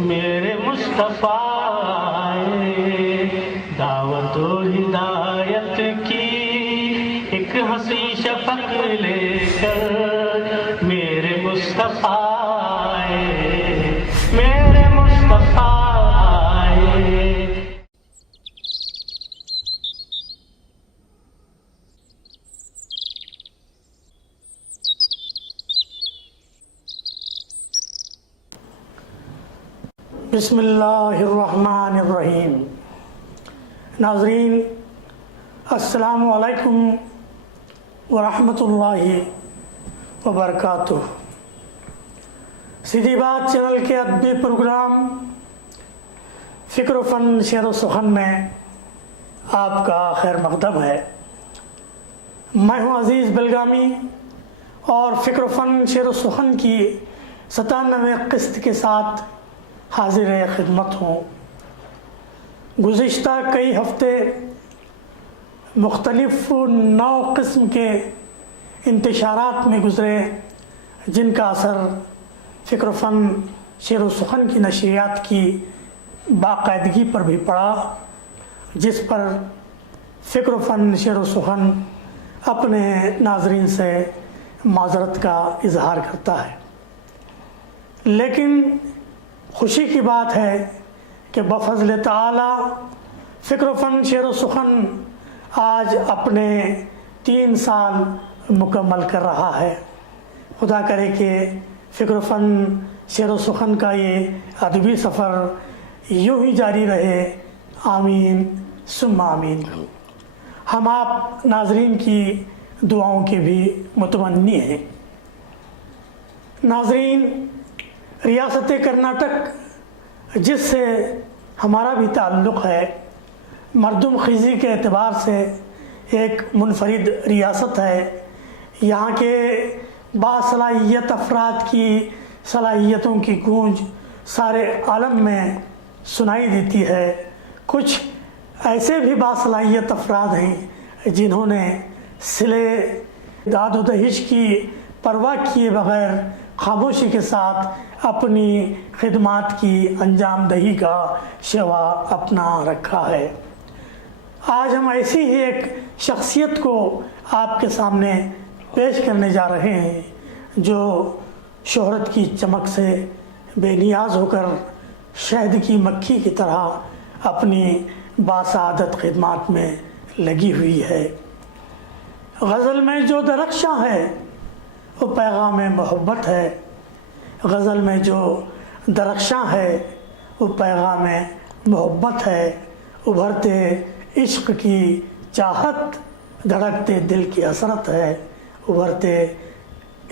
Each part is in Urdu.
میرے مصطفیٰ آئے دعوت و ہدایت کی ایک ہنسی شفق لے کر، میرے مصطفیٰ آئے، میرے مصطفیٰ آئے۔ بسم اللہ الرحمن الرحیم۔ ناظرین السلام علیکم ورحمۃ اللہ وبرکاتہ۔ سیدھی بات چینل کے ادبی پروگرام فکر و فن شعر و سخن میں آپ کا خیر مقدم ہے۔ میں ہوں عزیز بلگامی اور فکر و فن شعر و سخن کی 97ویں قسط کے ساتھ حاضر خدمت ہوں۔ گزشتہ کئی ہفتے مختلف نو قسم کے انتشارات میں گزرے، جن کا اثر فکر و فن شعر و سخن کی نشریات کی باقاعدگی پر بھی پڑا، جس پر فکر و فن شعر و سخن اپنے ناظرین سے معذرت کا اظہار کرتا ہے۔ لیکن خوشی کی بات ہے کہ بفضل تعالی فکر و فن شعر و سخن آج اپنے 3 سال مکمل کر رہا ہے۔ خدا کرے کہ فکر و فن شعر و سخن کا یہ ادبی سفر یوں ہی جاری رہے، آمین ثم آمین۔ ہم آپ ناظرین کی دعاؤں کے بھی متمنی ہیں۔ ناظرین، ریاست کرناٹک جس سے ہمارا بھی تعلق ہے، مردم خیزی کے اعتبار سے ایک منفرد ریاست ہے۔ یہاں کے باصلاحیت افراد کی صلاحیتوں کی گونج سارے عالم میں سنائی دیتی ہے۔ کچھ ایسے بھی باصلاحیت افراد ہیں جنہوں نے صلے داد و دہیج کی پرواہ کیے بغیر خاموشی کے ساتھ اپنی خدمات کی انجام دہی کا شیوا اپنا رکھا ہے۔ آج ہم ایسی ہی ایک شخصیت کو آپ کے سامنے پیش کرنے جا رہے ہیں، جو شہرت کی چمک سے بے نیاز ہو کر شہد کی مکھی کی طرح اپنی باسعادت خدمات میں لگی ہوئی ہے۔ غزل میں جو درخشاں ہے وہ پیغام محبت ہے، غزل میں جو درخشاں ہے وہ پیغام محبت ہے۔ ابھرتے عشق کی چاہت، دھڑکتے دل کی حسرت ہے، ابھرتے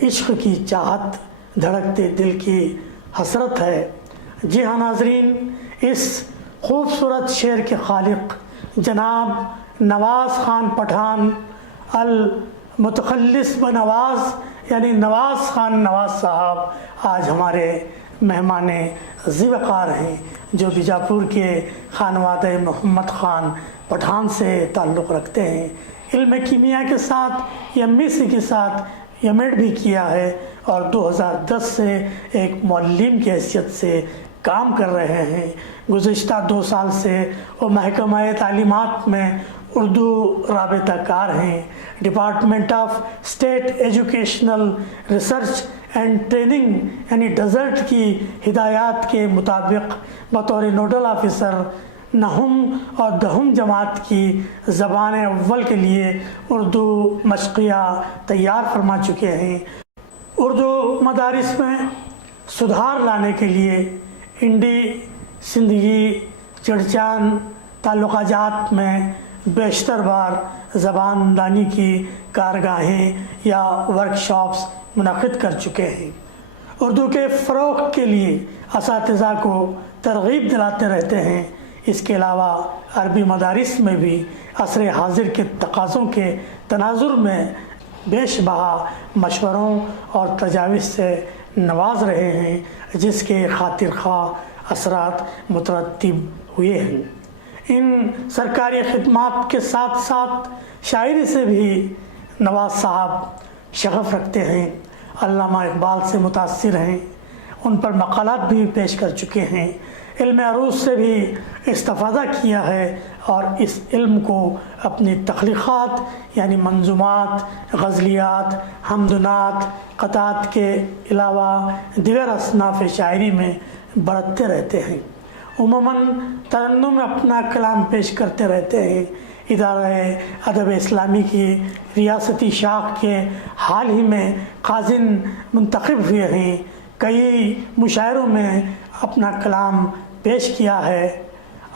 عشق کی چاہت، دھڑکتے دل کی حسرت ہے۔ جی ہاں ناظرین، اس خوبصورت شعر کے خالق جناب نواز خان پٹھان المتخلص بنواز، یعنی نواز خان نواز صاحب آج ہمارے مہمان ذی وقار ہیں، جو بیجاپور کے خانوادہ محمد خان پٹھان سے تعلق رکھتے ہیں۔ علم کیمیا کے ساتھ ایم ایس سی کے ساتھ ایم ایڈ بھی کیا ہے، اور 2010 سے ایک معلم کی حیثیت سے کام کر رہے ہیں۔ گزشتہ 2 سال سے وہ محکمہ تعلیمات میں اردو رابطہ کار ہیں۔ Department of state educational research and training یعنی ڈزرٹ کی ہدایات کے مطابق بطور نوڈل آفیسر 9 اور 10 جماعت کی زبان اول کے لیے اردو مشقیہ تیار فرما چکے ہیں۔ اردو مدارس میں سدھار لانے کے لیے انڈی، سندھی، چڑچان تعلقہ جات میں بیشتر بار زبان دانی کی کارگاہیں یا ورکشاپس منعقد کر چکے ہیں۔ اردو کے فروغ کے لیے اساتذہ کو ترغیب دلاتے رہتے ہیں۔ اس کے علاوہ عربی مدارس میں بھی عصر حاضر کے تقاضوں کے تناظر میں بیش بہا مشوروں اور تجاویز سے نواز رہے ہیں، جس کے خاطر خواہ اثرات مترتب ہوئے ہیں۔ ان سرکاری خدمات کے ساتھ ساتھ شاعری سے بھی نواز صاحب شغف رکھتے ہیں، علامہ اقبال سے متاثر ہیں، ان پر مقالات بھی پیش کر چکے ہیں، علم عروض سے بھی استفادہ کیا ہے اور اس علم کو اپنی تخلیقات یعنی منظومات، غزلیات، حمدنات، قطعات کے علاوہ دیگر اصناف شاعری میں برتتے رہتے ہیں۔ عموماً ترنم میں اپنا کلام پیش کرتے رہتے ہیں۔ ادارہ ادب اسلامی کی ریاستی شاخ کے حال ہی میں خازن منتخب ہوئے ہیں، کئی مشاعروں میں اپنا کلام پیش کیا ہے۔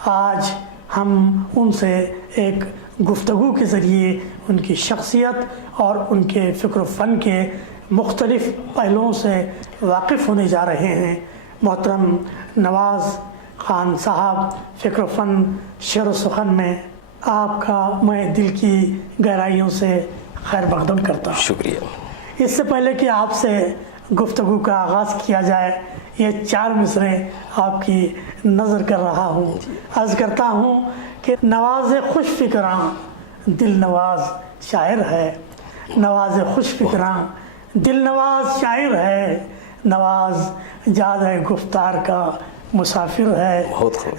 آج ہم ان سے ایک گفتگو کے ذریعے ان کی شخصیت اور ان کے فکر و فن کے مختلف پہلوؤں سے واقف ہونے جا رہے ہیں۔ محترم نواز خان صاحب، فکر و فن شعر و سخن میں آپ کا میں دل کی گہرائیوں سے خیر مقدم کرتا ہوں۔ شکریہ۔ اس سے پہلے کہ آپ سے گفتگو کا آغاز کیا جائے، یہ 4 مصرے آپ کی نظر کر رہا ہوں۔ عرض کرتا ہوں کہ نواز خوش فکراں دل نواز شاعر ہے، نواز خوش فکراں دل نواز شاعر ہے، نواز جادہ گفتار کا مسافر ہے،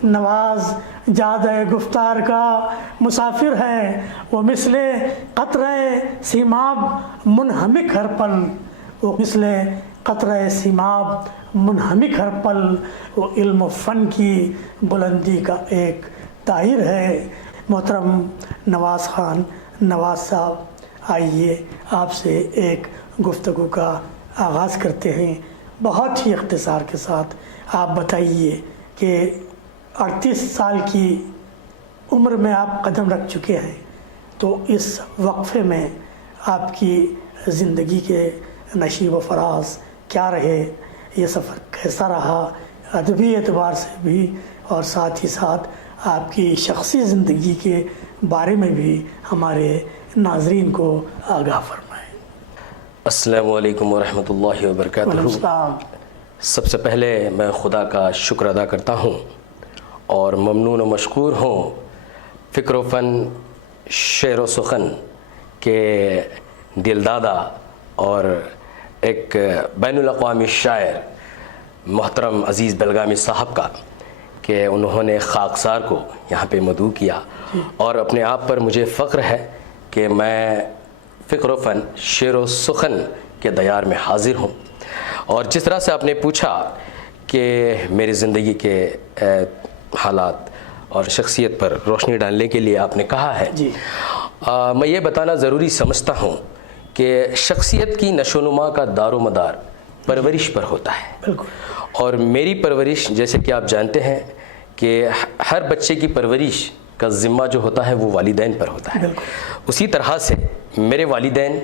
نواز جادہ گفتار کا مسافر ہے، وہ مثل قطرہ سیماب منہمک ہر پل، وہ مثل قطرہ سیماب منہمک ہر پل، وہ علم و فن کی بلندی کا ایک طائر ہے۔ محترم نواز خان نواز صاحب، آئیے آپ سے ایک گفتگو کا آغاز کرتے ہیں۔ بہت ہی اختصار کے ساتھ آپ بتائیے کہ 38 سال کی عمر میں آپ قدم رکھ چکے ہیں، تو اس وقفے میں آپ کی زندگی کے نشیب و فراز کیا رہے، یہ سفر کیسا رہا ادبی اعتبار سے بھی، اور ساتھ ہی ساتھ آپ کی شخصی زندگی کے بارے میں بھی ہمارے ناظرین کو آگاہ فرمائیں۔ السلام علیکم ورحمۃ اللہ وبرکاتہ۔ سب سے پہلے میں خدا کا شکر ادا کرتا ہوں اور ممنون و مشکور ہوں فکر و فن شعر و سخن کے دل دادا اور ایک بین الاقوامی شاعر محترم عزیز بلگامی صاحب کا کہ انہوں نے خاکسار کو یہاں پہ مدعو کیا، اور اپنے آپ پر مجھے فخر ہے کہ میں فکر و فن شعر و سخن کے دیار میں حاضر ہوں۔ اور جس طرح سے آپ نے پوچھا کہ میری زندگی کے حالات اور شخصیت پر روشنی ڈالنے کے لیے آپ نے کہا ہے، میں یہ بتانا ضروری سمجھتا ہوں کہ شخصیت کی نشو و نما کا دار و مدار پرورش پر ہوتا ہے، اور میری پرورش جیسے کہ آپ جانتے ہیں کہ ہر بچے کی پرورش کا ذمہ جو ہوتا ہے وہ والدین پر ہوتا ہے۔ اسی طرح سے میرے والدین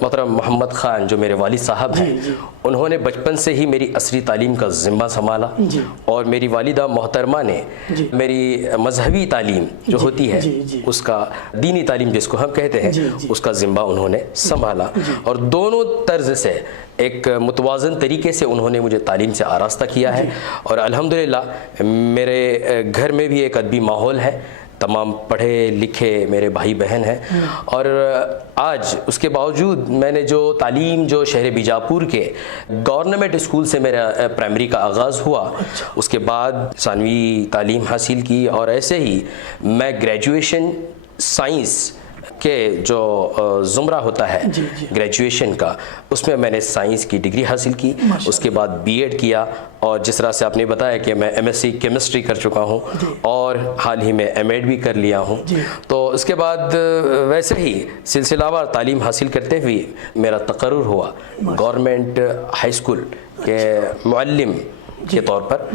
محترم محمد خان جو میرے والد صاحب ہیں، انہوں نے بچپن سے ہی میری عصری تعلیم کا ذمہ سنبھالا، اور میری والدہ محترمہ نے میری مذہبی تعلیم جو ہوتی ہے اس کا دینی تعلیم جس کو ہم کہتے ہیں اس کا ذمہ انہوں نے سنبھالا، اور دونوں طرز سے ایک متوازن طریقے سے انہوں نے مجھے تعلیم سے آراستہ کیا ہے، اور الحمدللہ میرے گھر میں بھی ایک ادبی ماحول ہے، تمام پڑھے لکھے میرے بھائی بہن ہیں، اور آج اس کے باوجود میں نے جو تعلیم جو شہر بیجاپور کے گورنمنٹ اسکول سے میرا پرائمری کا آغاز ہوا، اس کے بعد ثانوی تعلیم حاصل کی، اور ایسے ہی میں گریجویشن سائنس کے جو زمرہ ہوتا ہے گریجویشن کا، اس میں میں نے سائنس کی ڈگری حاصل کی، اس کے بعد بی ایڈ کیا، اور جس طرح سے آپ نے بتایا کہ میں ایم ایس سی کیمسٹری کر چکا ہوں، اور حال ہی میں ایم ایڈ بھی کر لیا ہوں۔ تو اس کے بعد ویسے ہی سلسلہ وار تعلیم حاصل کرتے ہوئے میرا تقرر ہوا گورنمنٹ ہائی اسکول کے معلم کے طور پر۔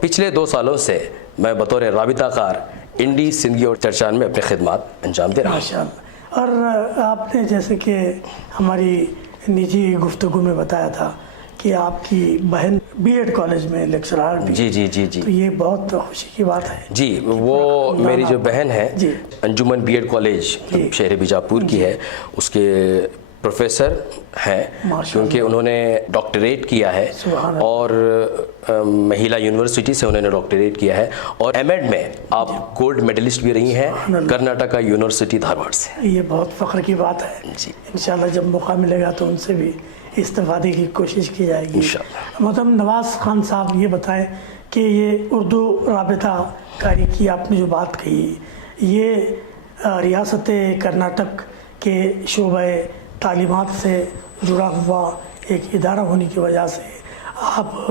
پچھلے 2 سالوں سے میں بطور رابطہ کار انڈی سندھی اور چرچان میں اپنے خدمات انجام دے رہا ہوں۔ ماشاءاللہ۔ اور آپ نے جیسے کہ ہماری نجی گفتگو میں بتایا تھا کہ آپ کی بہن بی ایڈ کالج میں لیکچرار بھی، جی، تو یہ بہت خوشی کی بات ہے۔ جی، وہ میری جو بہن ہے انجمن بی ایڈ کالج شہر بیجاپور کی ہے، اس کے پروفیسر ہیں، کیونکہ انہوں نے ڈاکٹریٹ کیا ہے، اور مہیلا یونیورسٹی سے انہوں نے ڈاکٹریٹ کیا ہے، اور ایم ایڈ میں آپ گولڈ میڈلسٹ بھی رہی ہیں کرناٹکا یونیورسٹی دھارواڑ سے۔ یہ بہت فخر کی بات ہے۔ انشاءاللہ جب موقع ملے گا تو ان سے بھی استفادے کی کوشش کی جائے گی انشاءاللہ۔ محترم نواز خان صاحب، یہ بتائیں کہ یہ اردو رابطہ کاری کی آپ نے جو بات کہی، یہ ریاست کرناٹک کے شعبہ تعلیمات سے جڑا ہوا ایک ادارہ ہونے کی وجہ سے آپ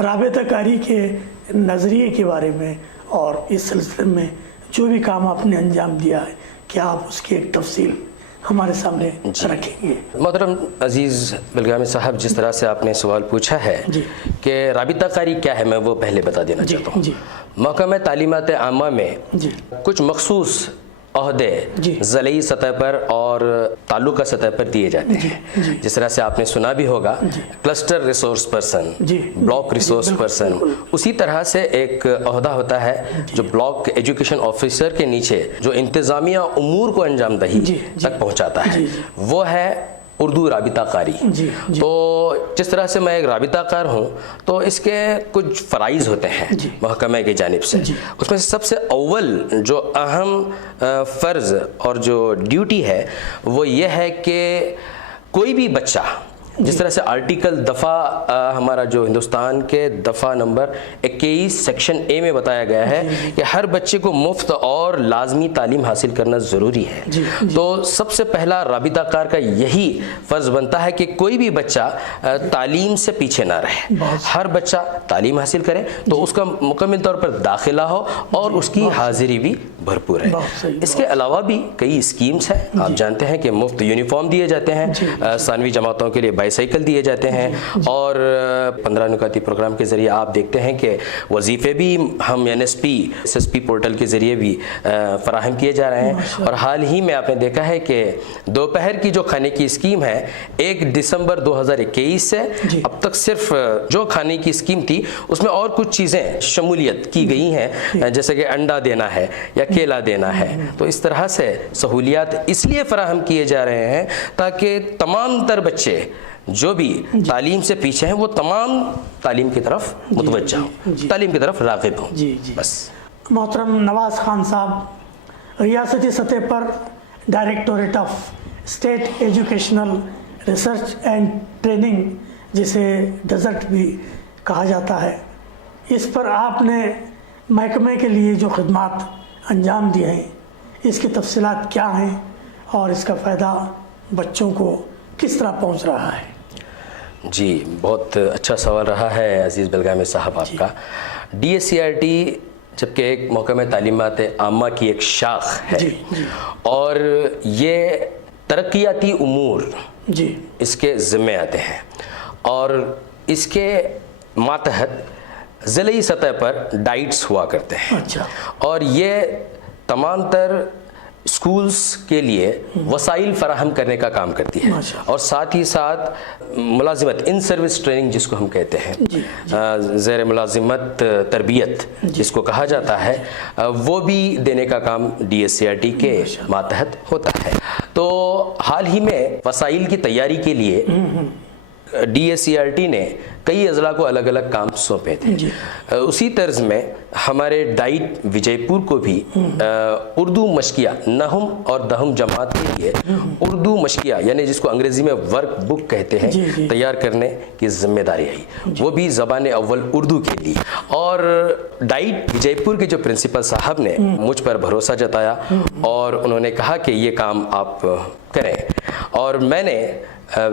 رابطہ کاری کے نظریے کے بارے میں اور اس سلسلے میں جو بھی کام آپ نے انجام دیا ہے، کیا آپ اس کی ایک تفصیل ہمارے سامنے رکھیں گے؟ محترم عزیز بلگامی صاحب، جس طرح سے آپ نے سوال پوچھا ہے کہ رابطہ کاری کیا ہے، میں وہ پہلے بتا دینا چاہتا ہوں۔ محکمہ تعلیمات عامہ میں کچھ مخصوص عہدے ضلعی سطح پر اور تعلقہ سطح پر دیے جاتے ہیں، جس طرح سے آپ نے سنا بھی ہوگا cluster resource person, block resource person, اسی طرح سے ایک عہدہ ہوتا ہے جو بلاک ایجوکیشن آفیسر کے نیچے جو انتظامیہ امور کو انجام دہی تک پہنچاتا ہے، وہ ہے اردو رابطہ کاری۔ تو جس طرح سے میں ایک رابطہ کار ہوں تو اس کے کچھ فرائض ہوتے ہیں محکمہ کی جانب سے۔ اس میں سب سے اول جو اہم فرض اور جو ڈیوٹی ہے وہ یہ ہے کہ کوئی بھی بچہ، جس طرح سے آرٹیکل دفعہ ہمارا جو ہندوستان کے دفعہ نمبر 21 سیکشن اے میں بتایا گیا ہے کہ ہر بچے کو مفت اور لازمی تعلیم حاصل کرنا ضروری ہے، تو سب سے پہلا رابطہ کار کا یہی فرض بنتا ہے کہ کوئی بھی بچہ تعلیم سے پیچھے نہ رہے، ہر بچہ تعلیم حاصل کرے تو اس کا مکمل طور پر داخلہ ہو اور اس کی حاضری بھی بھرپور ہے۔ اس کے علاوہ بھی کئی اسکیمز ہیں، آپ جانتے ہیں کہ مفت یونیفارم دیے جاتے ہیں، ثانوی جماعتوں کے لیے سائیکل دیے جاتے ہیں، اور 15 نکاتی پروگرام کے ذریعے آپ دیکھتے ہیں کہ وظیفے بھی ہم SSP پورٹل کے ذریعے بھی فراہم کیے جا رہے ہیں۔ اور حال ہی میں آپ نے دیکھا ہے کہ دوپہر کی جو کھانے کی اسکیم ہے 1 دسمبر 2021 سے اب تک صرف جو کھانے کی اسکیم تھی اس میں اور کچھ چیزیں شمولیت کی گئی ہیں، جیسے کہ انڈا دینا ہے یا کیلا دینا ہے۔ تو اس طرح سے سہولیات اس لیے فراہم کیے جا رہے ہیں تاکہ تمام تر بچے جو بھی تعلیم سے پیچھے ہیں وہ تمام تعلیم کی طرف متوجہ ہوں، تعلیم کی طرف راغب ہوں۔ بس محترم نواز خان صاحب، ریاستی سطح پر directorate of state educational research and training, جسے ڈزرٹ بھی کہا جاتا ہے، اس پر آپ نے محکمے کے لیے جو خدمات انجام دیے ہیں، اس کی تفصیلات کیا ہیں اور اس کا فائدہ بچوں کو کس طرح پہنچ رہا ہے؟ جی، بہت اچھا سوال رہا ہے عزیز بلگامی صاحب آپ کا۔ DSCRT جبکہ ایک محکمہ تعلیمات عامہ کی ایک شاخ ہے اور یہ ترقیاتی امور اس کے ذمے آتے ہیں، اور اس کے ماتحت ضلعی سطح پر ڈائٹس ہوا کرتے ہیں، اور یہ تمام تر اسکولز کے لیے وسائل فراہم کرنے کا کام کرتی ہے، اور ساتھ ہی ساتھ ملازمت ان سروس ٹریننگ جس کو ہم کہتے ہیں، زیر ملازمت تربیت جس کو کہا جاتا ہے، وہ بھی دینے کا کام DSCRT کے ماتحت ہوتا ہے۔ تو حال ہی میں وسائل کی تیاری کے لیے DSCRT نے کئی اضلاع کو الگ الگ کام سونپے تھے۔ اسی طرز میں ہمارے ڈائٹ وجے پور کو بھی اردو مشقیہ نہم اور دہم جماعت کے لیے اردو مشقیہ یعنی جس کو انگریزی میں ورک بک کہتے ہیں تیار کرنے کی ذمہ داری ہے، وہ بھی زبان اول اردو کے لیے۔ اور ڈائٹ وجے پور کے جو پرنسپل صاحب نے مجھ پر بھروسہ جتایا اور انہوں نے کہا کہ یہ کام آپ کریں، اور میں نے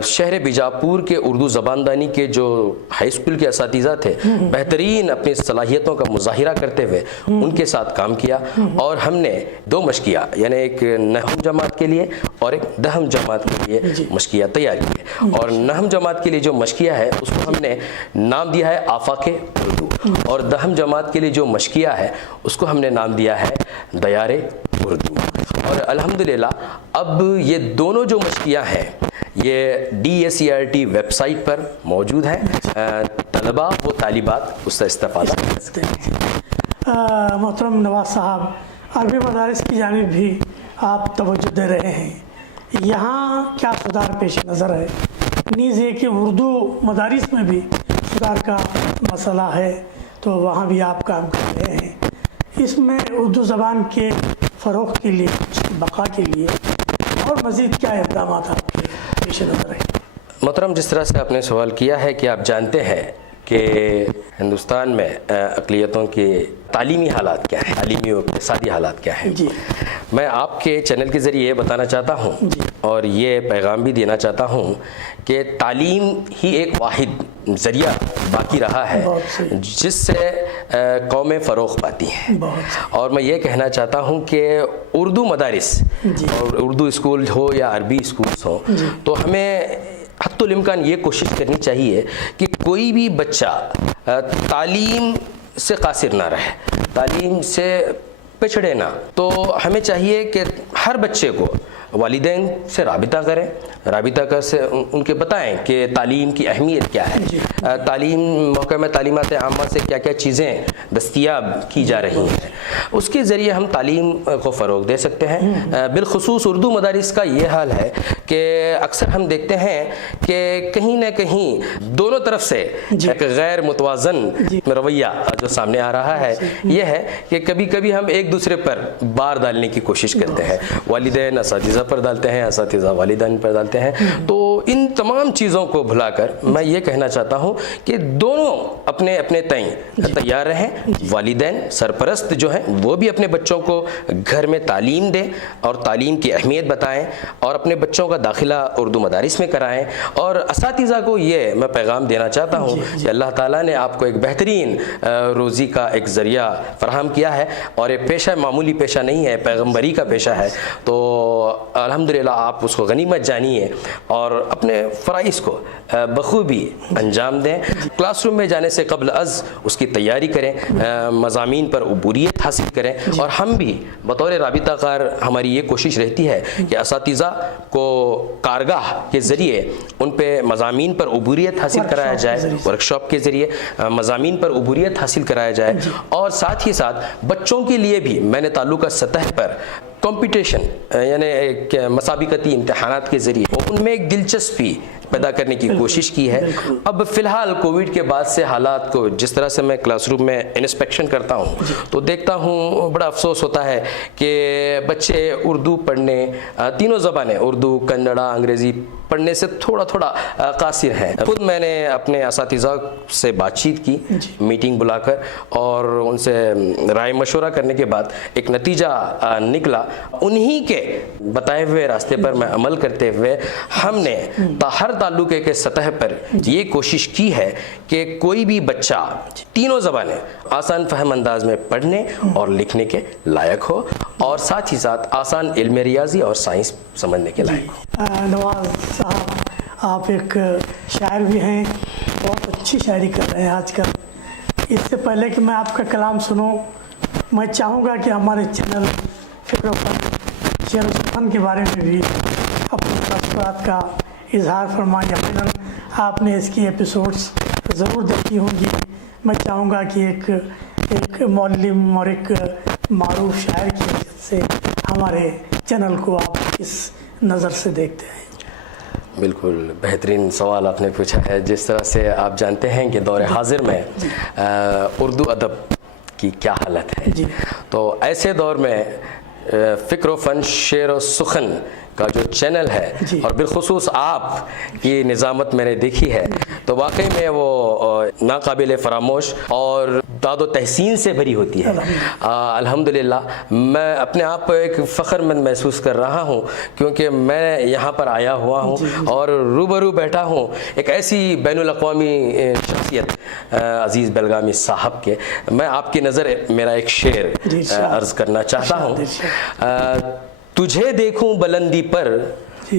شہر بیجاپور کے اردو زبان دانی کے جو ہائی اسکول کے اساتذہ تھے، بہترین اپنی صلاحیتوں کا مظاہرہ کرتے ہوئے ان کے ساتھ کام کیا، اور ہم نے 2 مشقیہ یعنی ایک نہم جماعت کے لیے اور ایک دہم جماعت کے لیے مشقیہ تیار کیے۔ اور نہم جماعت کے لیے جو مشقیہ ہے اس کو ہم نے نام دیا ہے آفاق اردو، اور دہم جماعت کے لیے جو مشقیہ ہے اس کو ہم نے نام دیا ہے دیار اردو۔ اور الحمدللہ اب یہ دونوں جو مشقیہ ہیں یہ DSCRT ویب سائٹ پر موجود ہیں، طلباء و طالبات اس سے استفادہ کرتے ہیں۔ محترم نواز صاحب، عربی مدارس کی جانب بھی آپ توجہ دے رہے ہیں، یہاں کیا سدھار پیش نظر ہے؟ نیز یہ کہ اردو مدارس میں بھی سدھار کا مسئلہ ہے، تو وہاں بھی آپ کام کر رہے ہیں، اس میں اردو زبان کے فروغ کے لیے، بقا کے لیے اور مزید کیا اقدامات آپ کے پیش نظر ہیں؟ محترم، جس طرح سے آپ نے سوال کیا ہے کہ آپ جانتے ہیں کہ ہندوستان میں اقلیتوں کے تعلیمی حالات کیا ہیں، تعلیمی و اقتصادی حالات کیا ہیں، جی میں آپ کے چینل کے ذریعے یہ بتانا چاہتا ہوں اور یہ پیغام بھی دینا چاہتا ہوں کہ تعلیم ہی ایک واحد ذریعہ باقی رہا ہے جس سے قومیں فروغ پاتی ہیں. اور میں یہ کہنا چاہتا ہوں کہ اردو مدارس اور اردو اسکول ہو یا عربی اسکولز ہو تو ہمیں حتی الامکان یہ کوشش کرنی چاہیے کہ کوئی بھی بچہ تعلیم سے قاصر نہ رہے، تعلیم سے پچھڑے نہ. تو ہمیں چاہیے کہ ہر بچے کو والدین سے رابطہ کریں، رابطہ کر سے ان کے بتائیں کہ تعلیم کی اہمیت کیا ہے، تعلیم محکمہ تعلیمات عامہ سے کیا کیا چیزیں دستیاب کی جا رہی ہیں، اس کے ذریعے ہم تعلیم کو فروغ دے سکتے ہیں. بالخصوص اردو مدارس کا یہ حال ہے کہ اکثر ہم دیکھتے ہیں کہ کہیں نہ کہیں دونوں طرف سے ایک غیر متوازن رویہ جو سامنے آ رہا ہے یہ ہے کہ کبھی کبھی ہم ایک دوسرے پر بار ڈالنے کی کوشش کرتے ہیں، والدین اساتذہ پر ڈالتے ہیں، اساتذہ والدین پر ڈالتے ہیں. تو ان تمام چیزوں کو بھلا کر میں یہ کہنا چاہتا ہوں کہ دونوں اپنے اپنے تئیں تیار رہیں. والدین سرپرست جو ہیں وہ بھی اپنے بچوں کو گھر میں تعلیم دیں اور تعلیم کی اہمیت بتائیں اور اپنے بچوں کا داخلہ اردو مدارس میں کرائیں. اور اساتذہ کو یہ میں پیغام دینا چاہتا ہوں کہ اللہ تعالیٰ نے آپ کو ایک بہترین روزی کا ایک ذریعہ فراہم کیا ہے اور یہ پیشہ معمولی پیشہ نہیں ہے، پیغمبری کا پیشہ ہے. تو الحمدللہ آپ اس کو غنیمت جانیے اور اپنے فرائض کو بخوبی انجام دیں. کلاس روم میں جانے سے قبل از اس کی تیاری کریں، مضامین پر عبوریت حاصل کریں. اور ہم بھی بطور رابطہ کار ہماری یہ کوشش رہتی ہے کہ اساتذہ کو کارگاہ کے ذریعے ان پہ مضامین پر عبوریت حاصل کرایا جائے، ورکشاپ کے ذریعے مضامین پر عبوریت حاصل کرایا جائے. اور ساتھ ہی ساتھ بچوں کے لیے بھی میں نے تعلقہ سطح پر کمپٹیشن یعنی ایک مسابقتی امتحانات کے ذریعے ان میں ایک دلچسپی پیدا کرنے کی کوشش کی ہے. اب فی الحال کووڈ کے بعد سے حالات کو جس طرح سے میں کلاس روم میں انسپیکشن کرتا ہوں تو دیکھتا ہوں بڑا افسوس ہوتا ہے کہ بچے اردو پڑھنے، تینوں زبانیں اردو، کنڑا، انگریزی پڑھنے سے تھوڑا قاصر ہیں. خود میں نے اپنے اساتذہ سے بات چیت کی، میٹنگ بلا کر، اور ان سے رائے مشورہ کرنے کے بعد ایک نتیجہ نکلا. انہی کے بتائے ہوئے راستے پر میں عمل کرتے ہوئے ہم نے ہر تعلقے کے سطح پر یہ کوشش کی ہے کہ کوئی بھی بچہ تینوں زبانیں آسان فہم انداز میں پڑھنے اور لکھنے کے لائق ہو اور ساتھ ہی ساتھ آسان علم ریاضی اور سائنس سمجھنے کے لائق ہو. نواز صاحب، آپ ایک شاعر بھی ہیں، بہت اچھی شاعری کر رہے ہیں آج کل. اس سے پہلے کہ میں آپ کا کلام سنوں، میں چاہوں گا کہ ہمارے چینل فکر و فن شعر و فن کے بارے میں بھی اپنے تاثرات کا اظہار فرمائیں. یقیناً آپ نے اس کی ایپیسوڈس ضرور دیکھی ہوں گی. میں چاہوں گا کہ ایک معلم اور ایک معروف شاعر کی حیثیت سے ہمارے چینل کو آپ کس نظر سے دیکھتے ہیں؟ بالکل بہترین سوال آپ نے پوچھا ہے. جس طرح سے آپ جانتے ہیں کہ دور حاضر میں اردو ادب کی کیا حالت ہے، تو ایسے دور میں فکر و فن شعر و سخن کا جو چینل ہے اور بالخصوص آپ کی نظامت میں نے دیکھی ہے تو واقعی میں وہ ناقابل فراموش اور داد و تحسین سے بھری ہوتی ہے. الحمدللہ میں اپنے آپ کو ایک فخر مند محسوس کر رہا ہوں کیونکہ میں یہاں پر آیا ہوا ہوں اور روبرو بیٹھا ہوں ایک ایسی بین الاقوامی شخصیت عزیز بلگامی صاحب کے. میں آپ کی نظر میرا ایک شعر عرض کرنا چاہتا ہوں. تجھے دیکھوں بلندی پر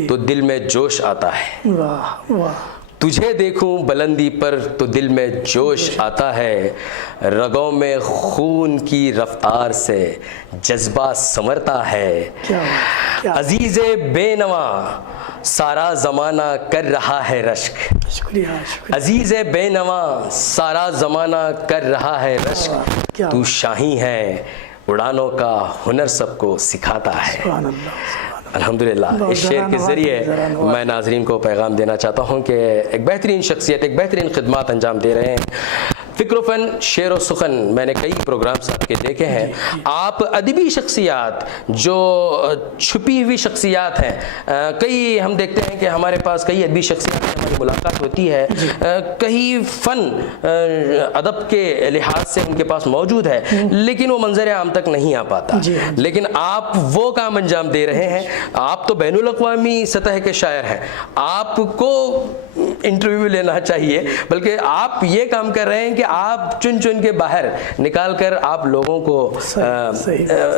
تو دل میں جوش آتا ہے، واہ واہ. تجھے دیکھوں بلندی پر تو دل میں جوش آتا ہے، رگوں میں خون کی رفتار سے جذبہ سنورتا ہے. عزیز بے نوا سارا زمانہ کر رہا ہے رشک، شکریہ. عزیز بے نوا سارا زمانہ کر رہا ہے رشک، تو شاہی ہے اڑانوں کا ہنر سب کو سکھاتا ہے. الحمدللہ اس شعر کے ذریعے میں ناظرین کو پیغام دینا چاہتا ہوں کہ ایک بہترین شخصیت ایک بہترین خدمات انجام دے رہے ہیں. فکر و فن شعر و سخن میں نے کئی پروگرامز آپ کے دیکھے ہیں. آپ ادبی شخصیات جو چھپی ہوئی شخصیات ہیں، کئی ہم دیکھتے ہیں کہ ہمارے پاس کئی ادبی شخصیات ہماری ملاقات ہوتی ہے کہیں فن ادب کے لحاظ سے ان کے پاس موجود ہے لیکن وہ منظر عام تک نہیں آ پاتا، لیکن آپ وہ کام انجام دے رہے ہیں. آپ تو بین الاقوامی سطح کے شاعر ہیں، آپ کو انٹرویو لینا چاہیے، بلکہ آپ یہ کام کر رہے ہیں کہ آپ چن چن کے باہر نکال کر آپ لوگوں کو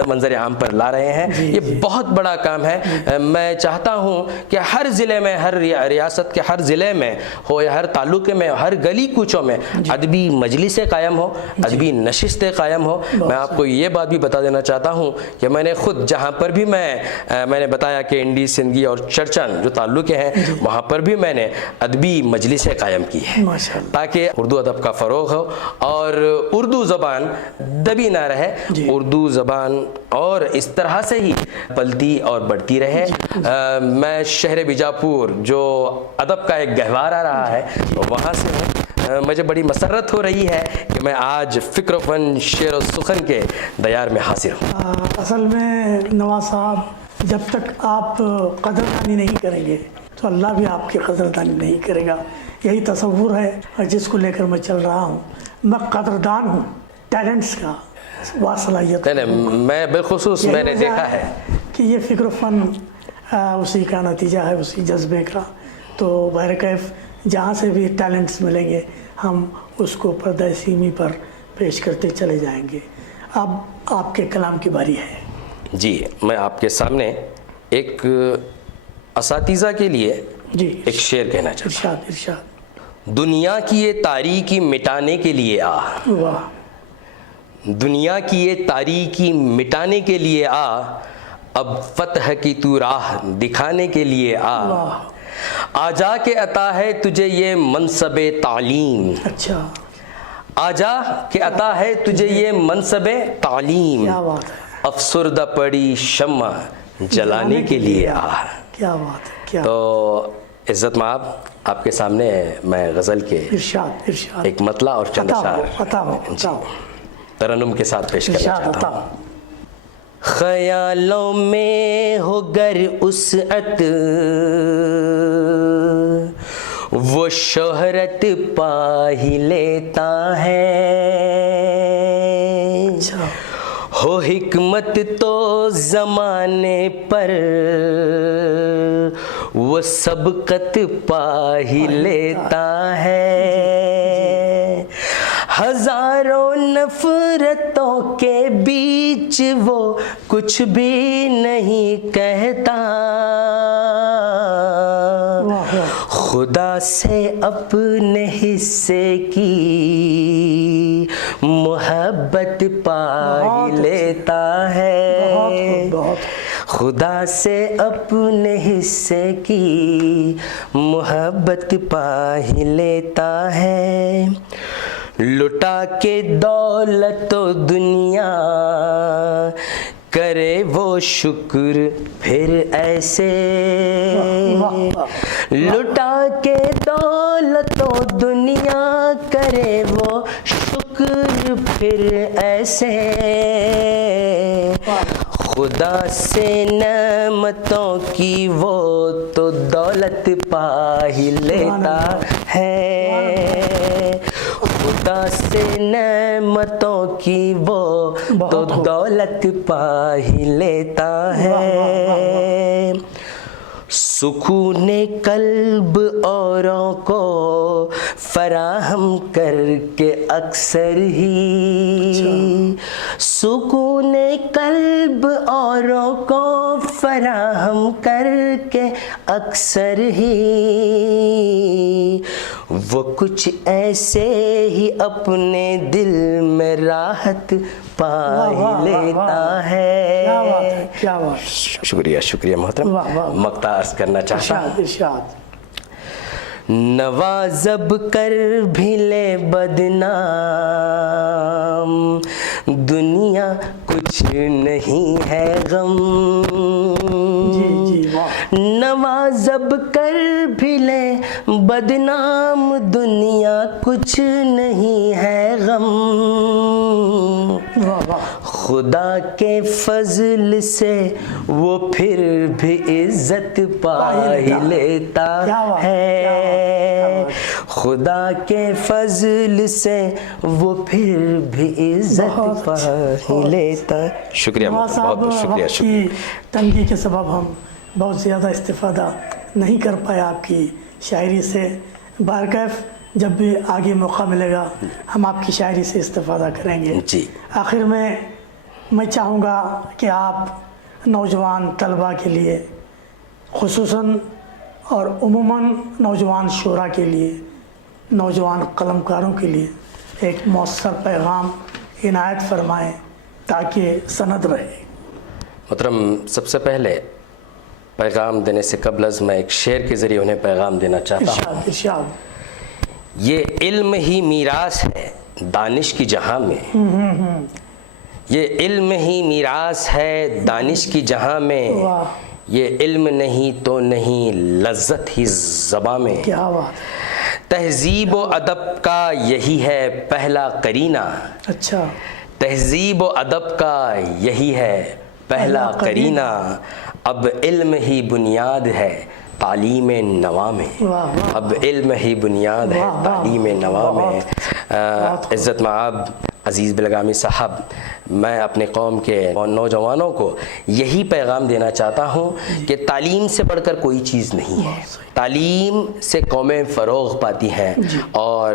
منظر عام پر لا رہے ہیں. یہ بہت بڑا کام ہے. میں چاہتا ہوں کہ ہر ضلع میں، ہر ریاست کے ہر ضلع میں ہو یا ہر تعلقے میں، ہر گلی کوچوں میں ادبی مجلسیں قائم ہو، ادبی نشستیں قائم ہو. میں آپ کو یہ بات بھی بتا دینا چاہتا ہوں کہ میں نے خود جہاں پر بھی میں نے بتایا کہ انڈی، سندھی اور چرچن جو تعلقے ہیں وہاں پر بھی میں نے ادبی مجلسیں قائم کی ہیں تاکہ اردو ادب کا فروغ ہو اور اردو زبان دبی نہ رہے، اردو زبان اور اس طرح سے ہی پلتی اور بڑھتی رہے. میں شہر بیجاپور جو ادب کا ایک گہوارہ رہا ہے وہاں سے ہوں. مجھے بڑی مسرت ہو رہی ہے کہ میں آج فکر و فن شعر و سخن کے دیار میں حاضر ہوں. اصل میں نواز صاحب جب تک آپ قدردانی نہیں کریں گے تو اللہ بھی آپ کی قدردانی نہیں کرے گا. یہی تصور ہے اور جس کو لے کر میں چل رہا ہوں. میں قدردان ہوں ٹیلنٹس کا، واصلاحیت. میں بالخصوص میں نے دیکھا ہے کہ یہ فکر و فن اسی کا نتیجہ ہے، اسی جذبے کا. تو بہرکیف جہاں سے بھی ٹیلنٹس ملیں گے ہم اس کو پردہ سیمی پر پیش کرتے چلے جائیں گے. اب آپ کے کلام کی باری ہے. جی، میں آپ کے سامنے ایک اساتذہ کے لیے ایک شعر کہنا چاہتا ہوں. ارشاد. دنیا کی یہ تاریکی مٹانے کے لیے آ، واہ. دنیا کی یہ تاریکی مٹانے کے لیے آ، اب فتح کی تو راہ دکھانے کے لیے آ. آ جا کے عطا ہے تجھے یہ منصب تعلیم. اچھا. آ جا کے عطا ہے تجھے یہ منصب تعلیم. کیا بات ہے. افسردہ پڑی شمع جلانے کے لیے آ. کیا بات ہے. تو عزت مآب آپ کے سامنے میں غزل کے ارشاد ایک مطلع اور چند اشعار ترنم کے ساتھ پیش کرنا چاہتا ہوں. خیالوں میں ہو گر وسعت وہ شہرت پا ہی لیتا ہے. ہو حکمت تو زمانے پر وہ سبقت پا ہی لیتا ہے. ہزاروں نفرتوں کے بیچ وہ کچھ بھی نہیں کہتا. خدا سے اپنے حصے کی محبت پا ہی لیتا ہے. خدا سے اپنے حصے کی محبت پا ہی لیتا ہے. لٹا کے دولت و دنیا کرے وہ شکر پھر ایسے. لٹا کے دولت و دنیا کرے وہ شکر پھر ایسے. خدا سے نعمتوں کی وہ تو دولت پا ہی لیتا ہے. خدا سے نعمتوں کی وہ تو دولت پا ہی لیتا ہے. سکون قلب اوروں کو فراہم کر کے اکثر ہی. سکون قلب اوروں کو فراہم کر کے اکثر ہی. وہ کچھ ایسے ہی اپنے دل میں راحت پا ہی لیتا ہے. شکریہ محترم. مقطع عرض کرنا چاہتا ہوں. نوازب کر بھی لے بدنام دنیا کچھ نہیں ہے غم. نوازب کر بھی لے بدنام دنیا کچھ نہیں ہے غم. خدا کے فضل سے وہ پھر بھی عزت پا ہی لیتا ہے، خدا کے فضل سے وہ پھر بھی عزت پا ہی لیتا ہے۔ شکریہ، بہت بہت شکریہ۔ کی تنگی کے سبب ہم بہت زیادہ استفادہ نہیں کر پائے آپ کی شاعری سے، بہرکیف جب بھی آگے موقع ملے گا ہم آپ کی شاعری سے استفادہ کریں گے۔ جی، آخر میں چاہوں گا کہ آپ نوجوان طلباء کے لیے خصوصاً اور عموماً نوجوان شعراء کے لیے، نوجوان قلمکاروں کے لیے ایک مؤثر پیغام عنایت فرمائیں تاکہ سند رہے۔ محترم، سب سے پہلے پیغام دینے سے قبل از میں ایک شعر کے ذریعے انہیں پیغام دینا چاہتا ہوں۔ ارشاد۔ یہ علم ہی میراث ہے دانش کی جہاں میں، یہ علم ہی میراث ہے دانش کی جہاں میں، یہ علم نہیں تو نہیں لذت ہی زباں میں، کیا بات۔ تہذیب و ادب کا یہی ہے پہلا قرینہ، اچھا، تہذیب و ادب کا یہی ہے پہلا قرینہ، اب علم ہی بنیاد ہے تعلیم نواں میں، اب علم ہی بنیاد ہے تعلیم نواں میں۔ عزت مآب عزیز بلگامی صاحب، میں اپنے قوم کے نوجوانوں کو یہی پیغام دینا چاہتا ہوں کہ تعلیم سے بڑھ کر کوئی چیز نہیں ہے، تعلیم سے قومیں فروغ پاتی ہیں، اور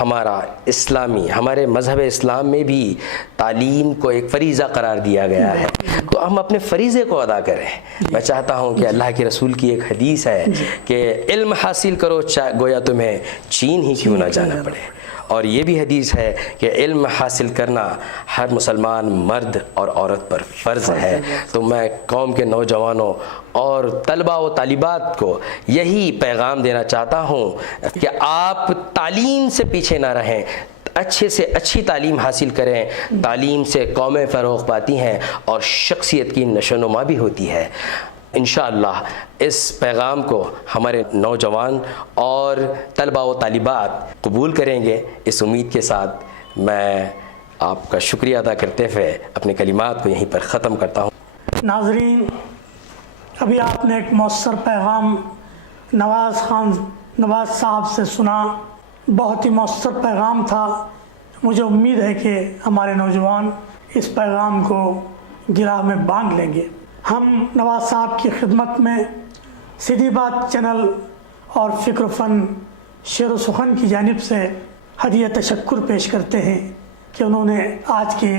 ہمارے مذہب اسلام میں بھی تعلیم کو ایک فریضہ قرار دیا گیا ہے، تو ہم اپنے فریضے کو ادا کریں۔ میں چاہتا ہوں کہ اللہ کے رسول کی ایک حدیث ہے کہ علم حاصل کرو گویا تمہیں چین ہی کیوں نہ جانا پڑے، اور یہ بھی حدیث ہے کہ علم حاصل کرنا ہر مسلمان مرد اور عورت پر فرض ہے۔ تو میں قوم کے نوجوانوں اور طلباء و طالبات کو یہی پیغام دینا چاہتا ہوں کہ آپ تعلیم سے پیچھے نہ رہیں، اچھے سے اچھی تعلیم حاصل کریں، تعلیم سے قومیں فروغ پاتی ہیں اور شخصیت کی نشو و نما بھی ہوتی ہے۔ انشاءاللہ اس پیغام کو ہمارے نوجوان اور طلباء و طالبات قبول کریں گے، اس امید کے ساتھ میں آپ کا شکریہ ادا کرتے ہوئے اپنے کلمات کو یہیں پر ختم کرتا ہوں۔ ناظرین، ابھی آپ نے ایک مؤثر پیغام نواز صاحب سے سنا، بہت ہی مؤثر پیغام تھا۔ مجھے امید ہے کہ ہمارے نوجوان اس پیغام کو گرہ میں باندھ لیں گے۔ ہم نواز صاحب کی خدمت میں سیدھی بات چینل اور فکر و فن شعر و سخن کی جانب سے ہدیہ تشکر پیش کرتے ہیں کہ انہوں نے آج کے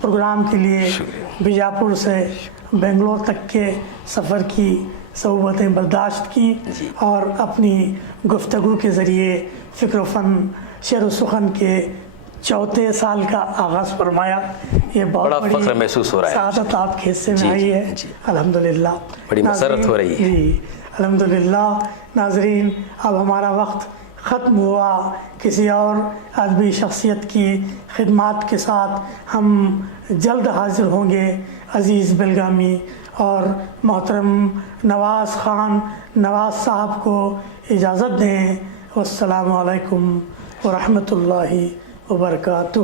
پروگرام کے لیے بیجاپور سے بنگلور تک کے سفر کی صعوبتیں برداشت کی اور اپنی گفتگو کے ذریعے فکر و فن شعر و سخن کے 4 سال کا آغاز فرمایا۔ یہ بہت بڑا فخر محسوس ہو رہا ہے، سعادت آپ کے حصے میں آئی ہے، الحمدللہ، بڑی مسرت ہو رہی ہے۔ جی الحمدللہ۔ ناظرین، اب ہمارا وقت ختم ہوا، کسی اور ادبی شخصیت کی خدمات کے ساتھ ہم جلد حاضر ہوں گے۔ عزیز بلگامی اور محترم نواز صاحب کو اجازت دیں۔ والسلام علیکم ورحمۃ اللہ وبرکاتہ۔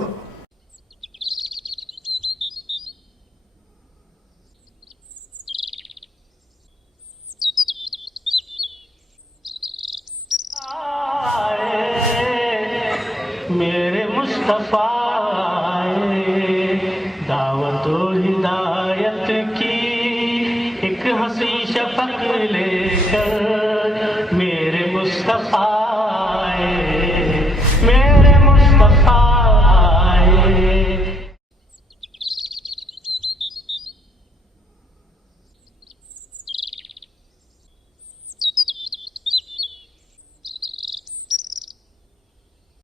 میرے مصطفیٰ